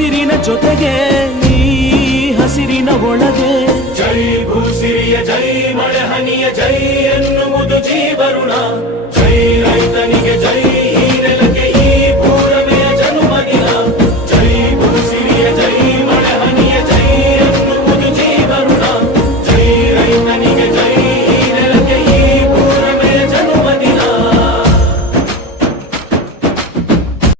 ಹಸಿರಿನ ಜೊತೆಗೆ ಈ ಹಸಿರಿನ ಒಳಗೆ. ಜೈ ಭೂಸಿರಿಯ ಜೈ ಮಳೆ ಹನಿಯ ಜೈ ಎನ್ನುವುದು ಜೀವರುಣ.